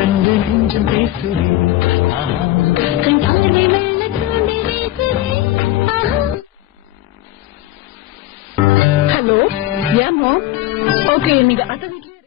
ரெண்டு நெஞ்சம் பேசுதே கண் பார்வை மெல்ல தூண்டி வீசுதே. ஹலோ, ஏன் மாம்? ஓகே, நீங்க அத்தை வீட்லயே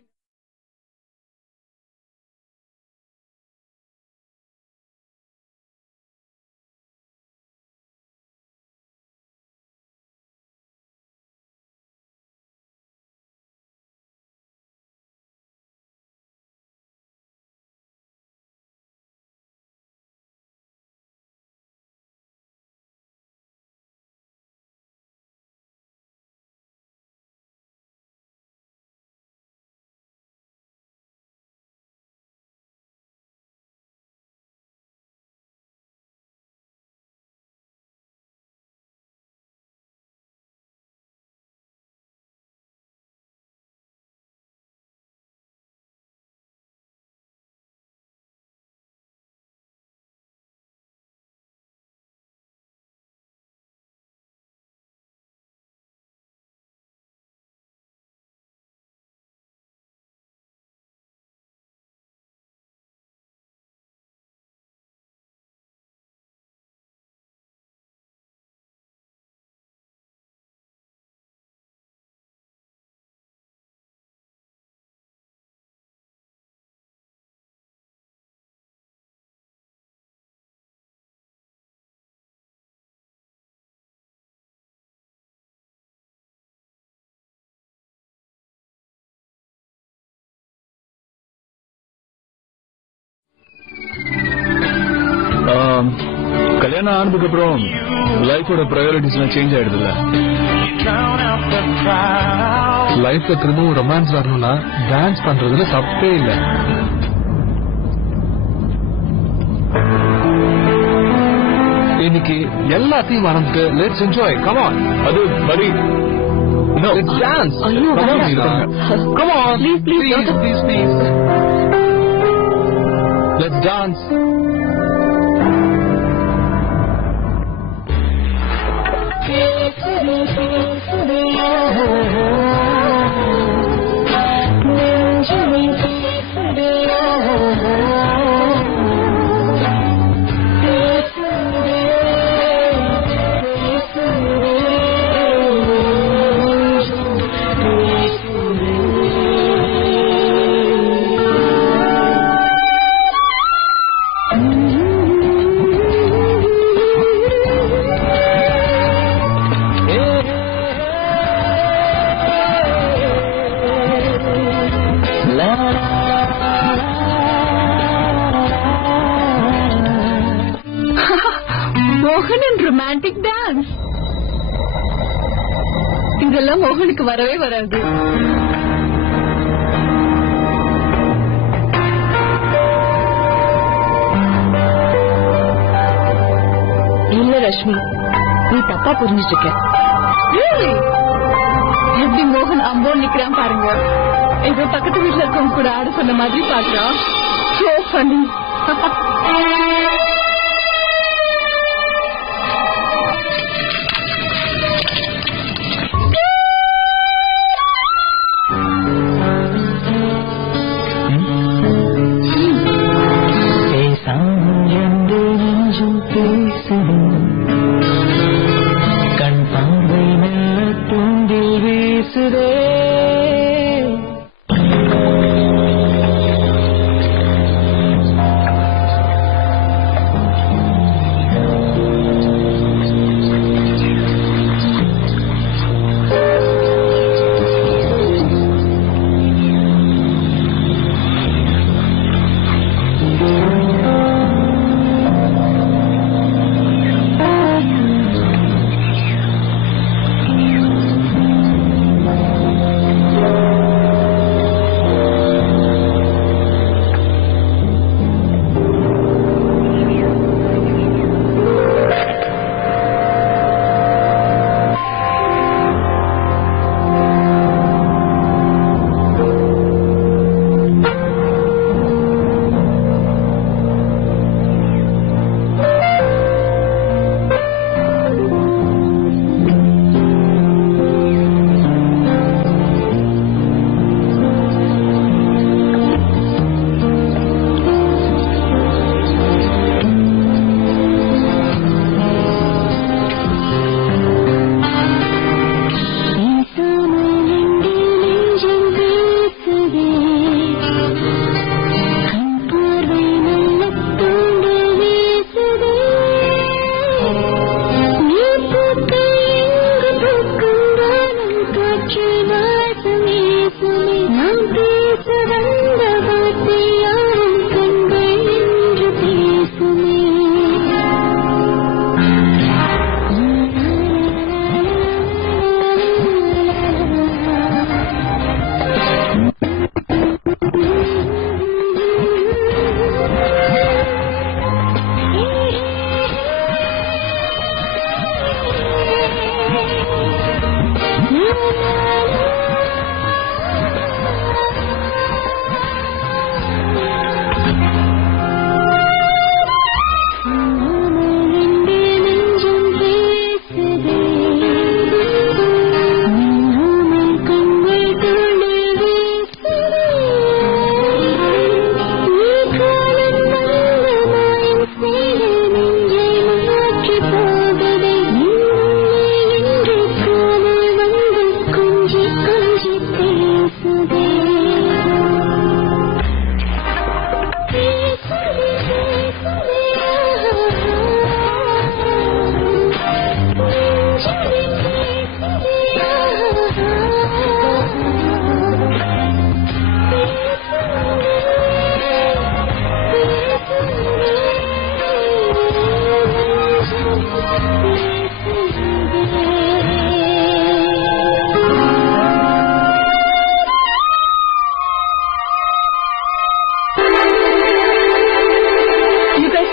கல்யாணம் ஆனதுக்கு அப்புறம் லைஃபோட பிரையாரிட்டிஸ் சேஞ்ச் ஆயிடுதுல்ல. லைஃப்ல திரும்பவும் ரொமான்ஸ் வரணும்னா டான்ஸ் பண்றதுல தப்பே இல்லை. இன்னைக்கு எல்லாத்தையும் மறந்துட்டு லெட்ஸ் என்ஜாய். Come on. அது படி. No, let's dance. Come on, come on. Please. Let's dance. மோகன் ரொமான்டிக் டான்ஸ் இதெல்லாம் மோகனுக்கு வரவே வராது. இல்ல ரஷ்மி, நீ தப்பா புரிஞ்சிட்டு இருக்க. எப்படி மோகன் அம்போ நிக்கிறான் பாருங்க. ஏதோ பக்கத்து வீட்டுல இருக்கவங்க கூட ஆட சொன்ன மாதிரி பாக்குறான். So funny.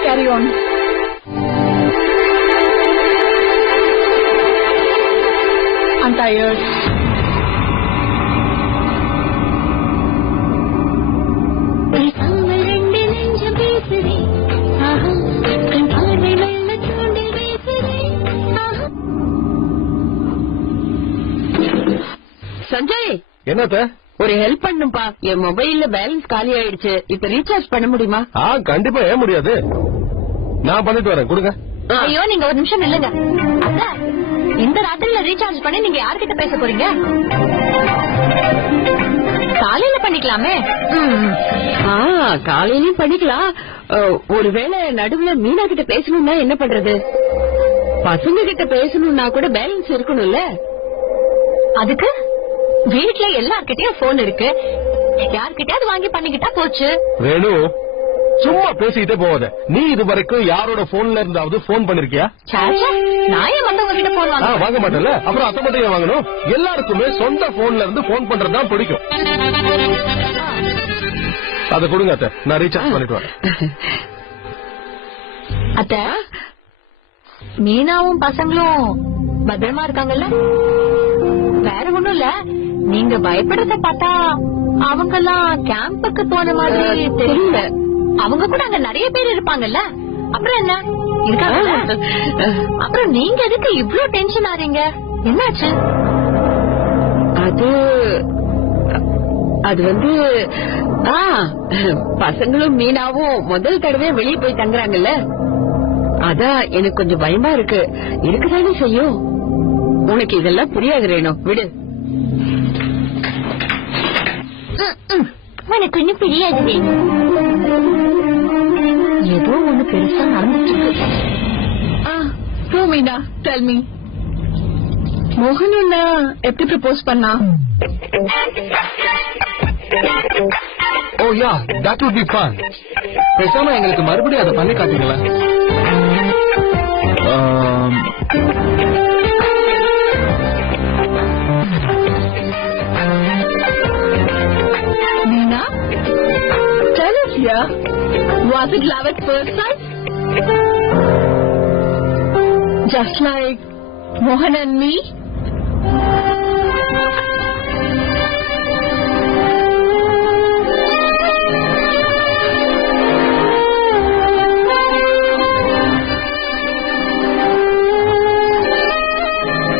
Carry on. I'm tired. Sanjay, என்னத்த? ஒரு ஹெல்ப் பண்ணுப்பா. என் மொபைல்ல பேலன்ஸ் காலி ஆயிடுச்சு. இப்ப ரீசார்ஜ் பண்ண முடியுமா? கண்டிப்பா. ஏன் முடியாது? நான் பண்ணிட்டு வரேன், கொடுங்க. ஐயோ, நீங்க ஒரு நிமிஷம் இல்லங்க. இந்த ராத்திரில ரீசார்ஜ் பண்ணி நீங்க யார்கிட்ட பேச போறீங்க? காலையில பண்ணிக்கலாமே. காலையிலயும் பண்ணிக்கலாம். ஒருவேளை நடுவுல மீனா கிட்ட பேசணும்னா என்ன பண்றது? பசங்க கிட்ட பேசணும்னா கூட பேலன்ஸ் இருக்கணும்ல. அதுக்கு வீட்டுல எல்லார்கிட்டயும் போன் இருக்கு. யார்கிட்டயாவது வாங்கி பண்ணிக்கிட்டா போச்சு. வேணு, சும்மா பேசிக்கிட்டே போவாத. நீ இது வரைக்கும் யாரோட போன்ல இருந்தாவது போன் பண்ணிருக்கியா? நான் ஏன் மத்தவங்க கிட்ட போன் வாங்க மாட்டேன்ல. அப்புறம் அத்தை மட்டும் ஏன் வாங்கணும்? எல்லாருக்குமே சொந்த போன்ல இருந்து போன் பண்றதுதான் பிடிக்கும். அத கொடுங்க அத்தை, நான் ரீசார்ஜ் பண்ணிட்டு வரேன். அத்த, மீனாவும் பசங்களும் பத்திரமா இருக்காங்கல்ல? வேற ஒண்ணும் இல்ல. நீங்க பயப்படுறத பார்த்தா அவங்கெல்லாம் கேம்புக்கு போன மாதிரி தெரியல. அவங்க கூட அங்க நிறைய பேர் இருப்பாங்கல்ல. அப்புறம் என்ன இருக்காங்க? அப்புறம் நீங்க எதுக்கு இவ்ளோ டென்ஷன் ஆறீங்க? என்னாச்சு? அது வந்து பசங்களும் மீனாவும் முதல் தடவை வெளியே போய் தங்குறாங்கல்ல. அதான் எனக்கு கொஞ்சம் பயமா இருக்கு. இருக்குதானே செய்யும். உனக்கு இதெல்லாம் புரியாது ரேணு, விடு. எனக்கு இன்னும் புரியாது. ஏதோ ஒண்ணு பெருசா நடந்துட்டு இருக்கு. Meena, tell me. மோகன் உன்னை எப்படி ப்ரப்போஸ் பண்ணா? ஓ யா, that would be fun. பேசாம எங்களுக்கு மறுபடியும் அதை பண்ணி காட்டுங்களா? Meena, tell us here, was it love at first sight? Just like Mohan and me?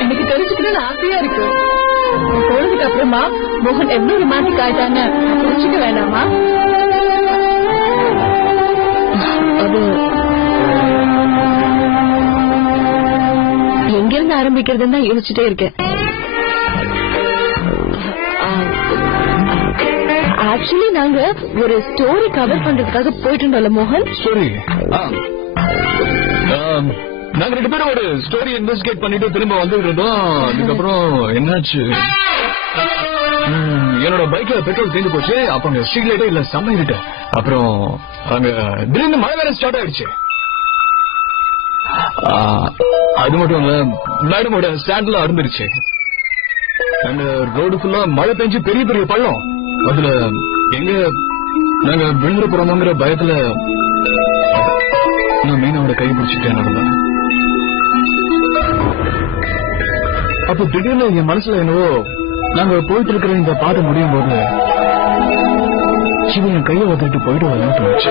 எனக்கு தெரிஞ்சுக்கணும்னு ஆசையா இருக்கு. போனதுக்கு அப்புறமா மோகன் எவ்வளவு ரொமான்டிக் ஆயிட்டாங்க தெரிஞ்சுக்க வேண்டாமா? அது எங்க இருந்து ஆரம்பிக்கிறதுன்னு தான் யோசிச்சுட்டே இருக்கேன். ஆக்சுவலி நாங்க ஒரு ஸ்டோரி கவர் பண்றதுக்காக போயிட்டு இருந்தோம்ல மோகன். ஸ்டோரி? நாங்க 2 பேரும் ஒரு ஸ்டோரி இன்வெஸ்டிகேட் பண்ணிட்டு திரும்ப வந்துட்டு இருந்தோம். அதுக்கப்புறம் என்னாச்சு, என்னோட பைக்ல பெட்ரோல் தீர்ந்து போச்சு. அப்ப அங்க ஸ்ட்ரீட் லைட்டே இல்ல, செம்ம இருட்டு. அப்புறம் அங்க திடீர்னு மழை வேற ஸ்டார்ட் ஆயிடுச்சு. அது மட்டும் இல்ல, மேடமோட ஸ்டாண்ட்ல அருந்துருச்சு. அந்த ரோடு ஃபுல்லா மழை பெஞ்சு பெரிய பெரிய பள்ளம். அதுல எங்க நாங்க விழுந்து போறோங்கிற பயத்துல நான் மீனாவோட கை பிடிச்சிட்டேன் நடந்தேன். அப்ப திடீர்னு என் மனசுல என்னவோ, நாங்க போயிட்டு இருக்கிற இந்த பாதை முடியும் போது சிவன் என் கையை வந்துட்டு போயிடுவாங்க தோணுச்சு.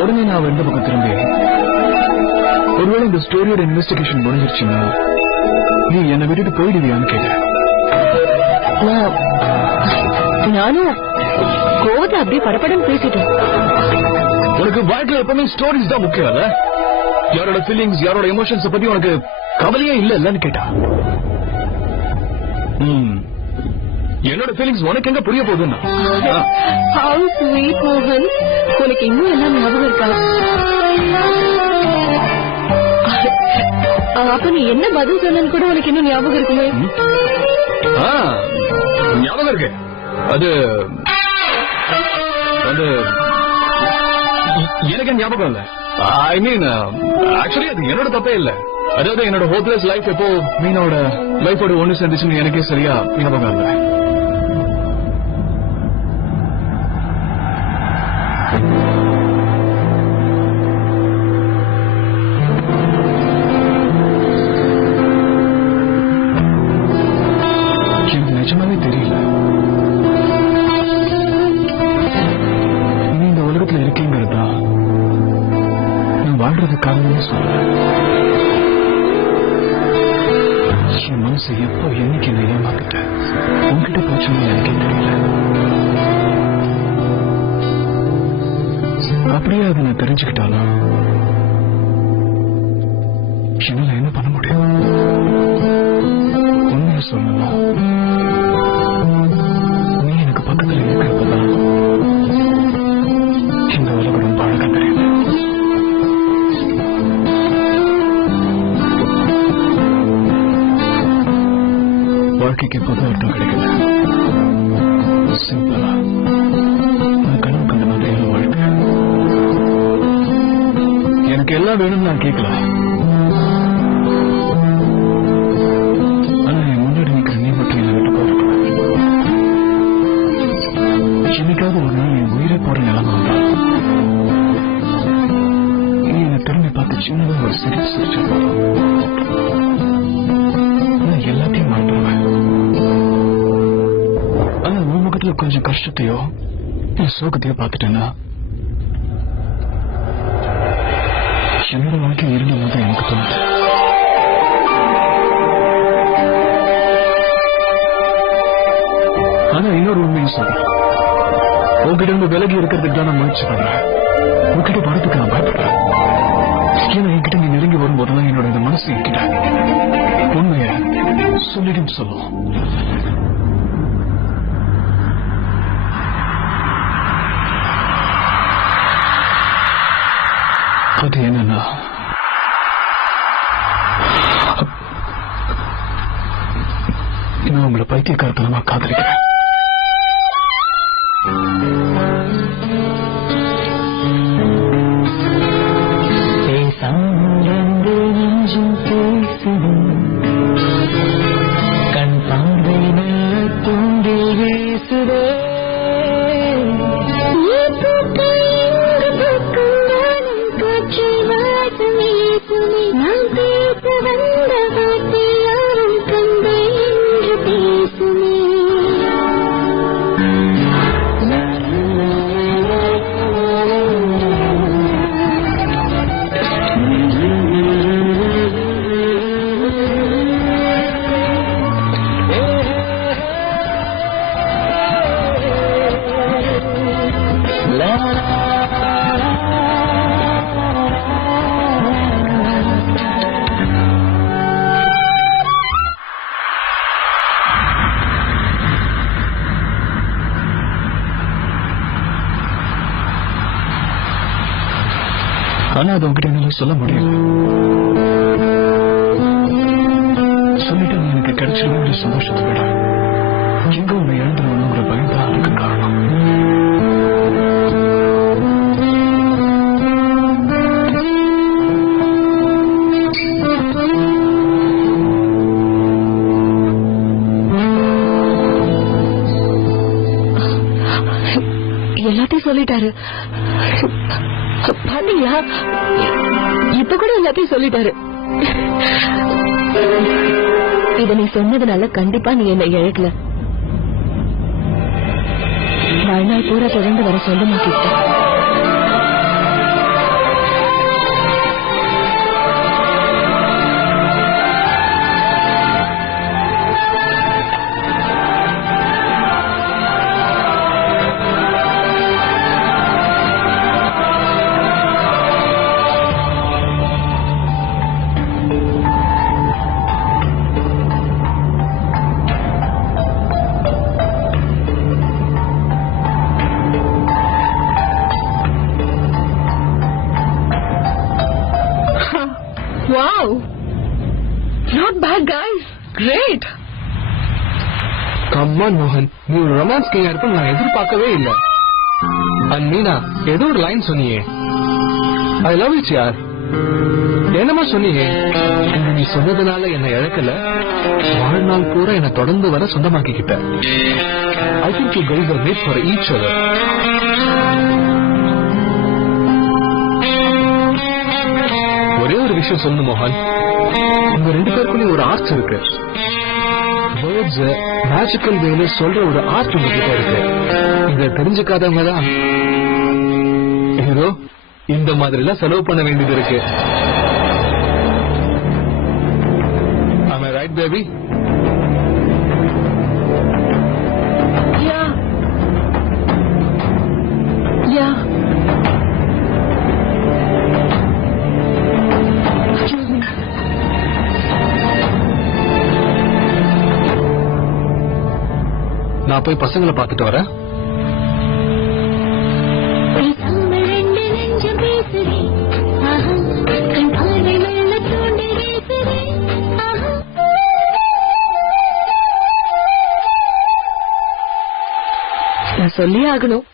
உடனே நான் எந்த பக்கம் திரும்பி, ஒருவேளை இந்த ஸ்டோரியோட இன்வெஸ்டிகேஷன் முடிஞ்சிருச்சுன்னா நீ என்னை விட்டுட்டு போயிடுவியான்னு கேட்டேன். நானும் கோவத்தை அப்படியே படப்படம் பேசிட்டேன். உனக்கு வாழ்க்கையில எப்பவுமே ஸ்டோரிஸ் தான் முக்கியம் இல்ல? யாரோட ஃபீலிங்ஸ், யாரோட எமோஷன்ஸ் பத்தி உனக்கு கவலையே இல்லன்னு கேட்டா, என்னோட ஃபீலிங்ஸ் உனக்கு எங்க புரிய போகுதுன்னா? How sweet மோகன், உனக்கு இன்னும் எல்லாம் ஞாபகம் இருக்கா? அப்ப நீ என்ன பதில் சொன்னு கூட உனக்கு இன்னும் ஞாபகம் இருக்குமே? ஞாபகம் இருக்கு. அது எனக்கு ஞாபகம் இல்ல. ஐ மீன் ஆக்சுவலி அது என்னோட தப்பே இல்ல. அதாவது என்னோட ஹோப்லெஸ் லைஃப் எப்போ மீனோட லைஃபோட ஒண்ணு சேர்ந்துச்சுன்னு எனக்கே சரியா ஞாபகம் இல்ல. சொல்றதுக்காகவே சொல்றேன். என் மனசு எப்போ என்னைக்கு என்ன ஏமாத்திட்ட உங்ககிட்ட போச்சுன்னு எனக்கே தெரியல. அப்படியே அதை நான் தெரிஞ்சுக்கிட்டாலும் என்னால என்ன பண்ண முடியும்? உண்மையை சொல்லலாம், நீ எனக்கு பக்கத்துல இருக்கிறப்பதான் இந்த உலகம் ரொம்ப அழகா தெரியுது. வாழ்க்கைக்கு பொது அர்த்தம் கிடைக்கல. சிம்பிளா நான் கனவு கண்ட மாதிரியான வாழ்க்கை. எனக்கு எல்லாம் வேணும்னு நான் கேட்கல. ஆனா என் முன்னாடி நிக்கிற நீ மட்டும் என்னை விட்டு போகக்கூடாது. என்னைக்காவது ஒரு நாள் என் உயிரை போற நிலைமை வந்தால் நீ என்னை திரும்பி பார்த்து சின்னதாக ஒரு சிரிப்பு சிரிச்சா நான் எல்லாத்தையும் மாற்றுவேன். ஆனா உன் முகத்துல கொஞ்சம் கஷ்டத்தையோ என் சோகத்தையோ பார்த்துட்டேன்னா என்னோட வாழ்க்கை இருந்தது எனக்கு தோணுது. ஆனா இன்னொரு உண்மையும் சொல்றேன், உங்ககிட்ட இருந்து விலகி இருக்கிறதுக்கு தான் நான் முயற்சி பண்றேன். உங்ககிட்ட வரதுக்கு நான் பயப்படுறேன். ஏன்னா என்கிட்ட நீ நெருங்கி வரும்போதுதான் என்னோட இந்த மனசு என்கிட்ட உண்மைய சொல்லிடும் சொல்லும். அது என்னன்னா நான் உங்களை பைத்தியக்காரத்தனமா காதலிக்கிறேன். ஆனா அது உங்ககிட்ட என்னால சொல்ல முடியல. சொல்லிட்டு நீ எனக்கு கிடைச்சிருக்கிற சந்தோஷத்தை விட எங்க உன்னை இழந்துருவனுங்கிற பயம் தான் அதுக்கு காரணம். எல்லாத்தையும் சொல்லிட்டாரு. பாத்தீங்களா, இப்ப கூட எல்லாத்தையும் சொல்லிட்டாரு. இத நீ சொன்னதுனால கண்டிப்பா நீ என்ன இழக்கல. வாழ்நாள் பூரா தொடர்ந்து வர சொந்தமாக்கிட்ட. Wow! Not bad, guys. Great. Come on, Mohan. நீ ஒரு ரொமான்ஸ் கிங்கா இருப்ப நான் எதிர்பார்க்கவே இல்லை. மீனா ஏதோ ஒரு லைன் சொன்னியே, ஐ லவ் இட் யார், என்னமா சொன்னியே? நீ சொன்னதுனால என்னை இழக்கல, வாழ்நாள் பூரா என்னை தொடர்ந்து வர சொந்தமாக்கிக்கிட்ட. I think you guys are made for each other. ஒரே ஒரு விஷயம் சொல்லணும் மோகன், உங்க ரெண்டு பேருக்குள்ளே ஒரு ஆர்ட்ஸ் இருக்கு. வேர்ட்ஸ் மேஜிக்கல் வேல சொல்ற ஒரு ஆர்ட் உங்ககிட்ட இருக்கு. இத தெரிஞ்சுக்காதவங்க தான் ஏதோ இந்த மாதிரி எல்லாம் செலவு பண்ண வேண்டியது இருக்கு. Am I right, baby? Yeah. Yeah. Excuse me. நான் போய் பசங்களை பார்த்துட்டு வரேன். நான் சொல்லியே ஆகணும்,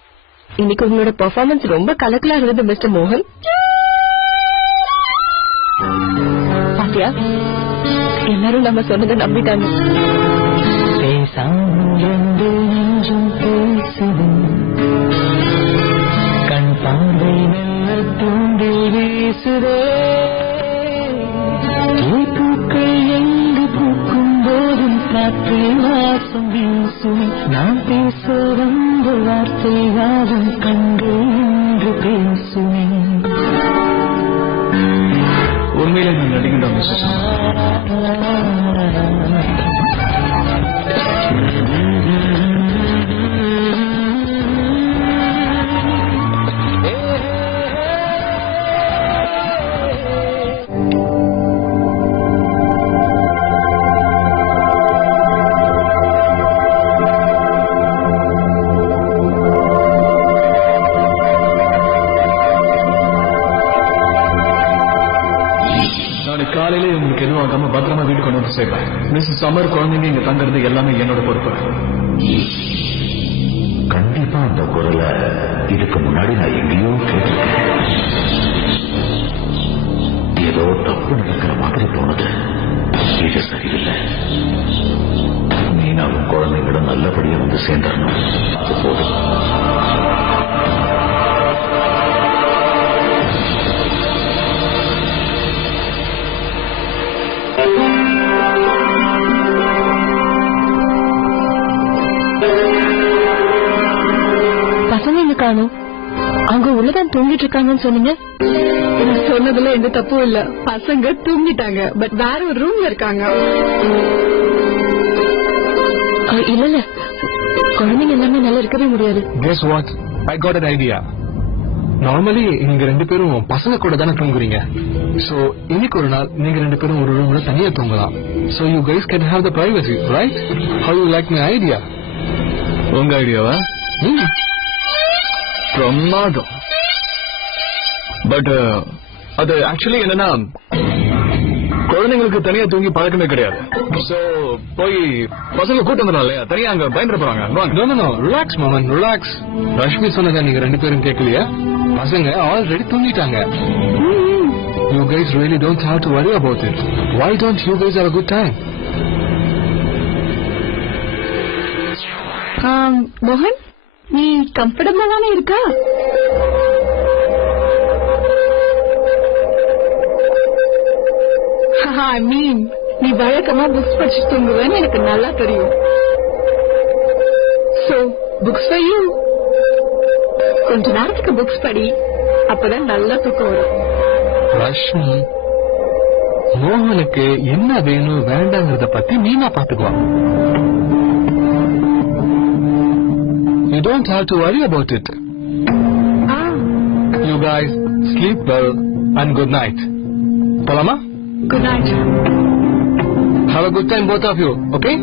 இன்னைக்கு உங்களோட பெர்ஃபார்மன்ஸ் ரொம்ப கலக்கலா இருந்தது மிஸ்டர் மோகன். பாத்தியா, எல்லாரும் நம்ம சொன்னதை நம்பிட்டாங்க. கண் பார்வை நல்ல தூண்டில் வீசுதே, பூக்கள் எங்கு பூக்கும் போதும் காற்றில் வாசம் வீசுமே, நான் பேச வந்த வார்த்தை யாவும் கண்டு என்று பேசுமே. உண்மையிலே நான் நடிகன் மிஸ்ஸஸ். காலையில உங்களுக்கு எதுவும் ஆகாம பத்திரமா வீட்டுக்கு கொண்டு வந்து சேர்ப்பேன். மிஸ்ஸஸ் சம்மர் குழந்தைங்க இங்க தங்குறது எல்லாமே என்னோட பொறுப்பு. கண்டிப்பா அந்த குரலை இதுக்கு முன்னாடி நான் எங்கேயோ கேட்டிருக்கேன். ஏதோ தப்பு நடக்கிற மாதிரி தோணுது. இது சரியில்லை. மீனாவும் குழந்தைங்களும் நல்லபடியா வந்து சேர்ந்துடணும். அது போதும். பசங்க எங்க காணும்? அவங்க உள்ளதான் தூங்கிட்டு இருக்காங்கன்னு சொன்னீங்க. சொன்னதுல எந்த தப்பும் இல்ல. பசங்க தூங்கிட்டாங்க, பட் வேற ஒரு ரூம்ல இருக்காங்க. இல்ல இல்ல, குழந்தைங்க எல்லாமே நல்லா இருக்கவே முடியாது. Guess what? I got an idea. Normally நீங்க ரெண்டு பேரும் பசங்க கூட தானே தூங்குறீங்க. சோ இன்னைக்கு ஒரு நாள் நீங்க ரெண்டு பேரும் ஒரு ரூம்ல தனியா தூங்கலாம். So you guys can have the privacy, right? How you like my idea? உங்க ஐடியாவா? பிரமாதம். பட் அது ஆக்சுவலி என்னன்னா, குழந்தைங்களுக்கு தனியா தூங்கி பழக்கமே கிடையாது. சோ போய் பசங்க கூட்டம் இல்லையா, தனியா அங்க பயந்துட போறாங்க. ரிலாக்ஸ் மாமன், ரிலாக்ஸ். ரஷ்மி சொன்னதை நீங்க ரெண்டு பேரும் கேட்கலையா? பசங்க ஆல்ரெடி தூங்கிட்டாங்க. You guys really don't have to worry about it. Why don't you guys have a good time? மோகன், நீ கம்ஃபர்டபுளா தானே இருக்கா? I mean, நீ வழக்கமா புக்ஸ் படிச்சு தூங்குவேன்னு எனக்கு நல்லா தெரியும். So, books for you. கொஞ்ச நேரத்துக்கு புக்ஸ் படி, அப்பதான் நல்லா தூக்கம் வரும். ரஷ்மி, மோகனுக்கு என்ன வேணும் வேண்டாங்கிறத பத்தி Meena பாத்துக்குவா. You don't have to worry about it. You guys sleep well and good night. Polama? Good night. Have a good time both of you, okay?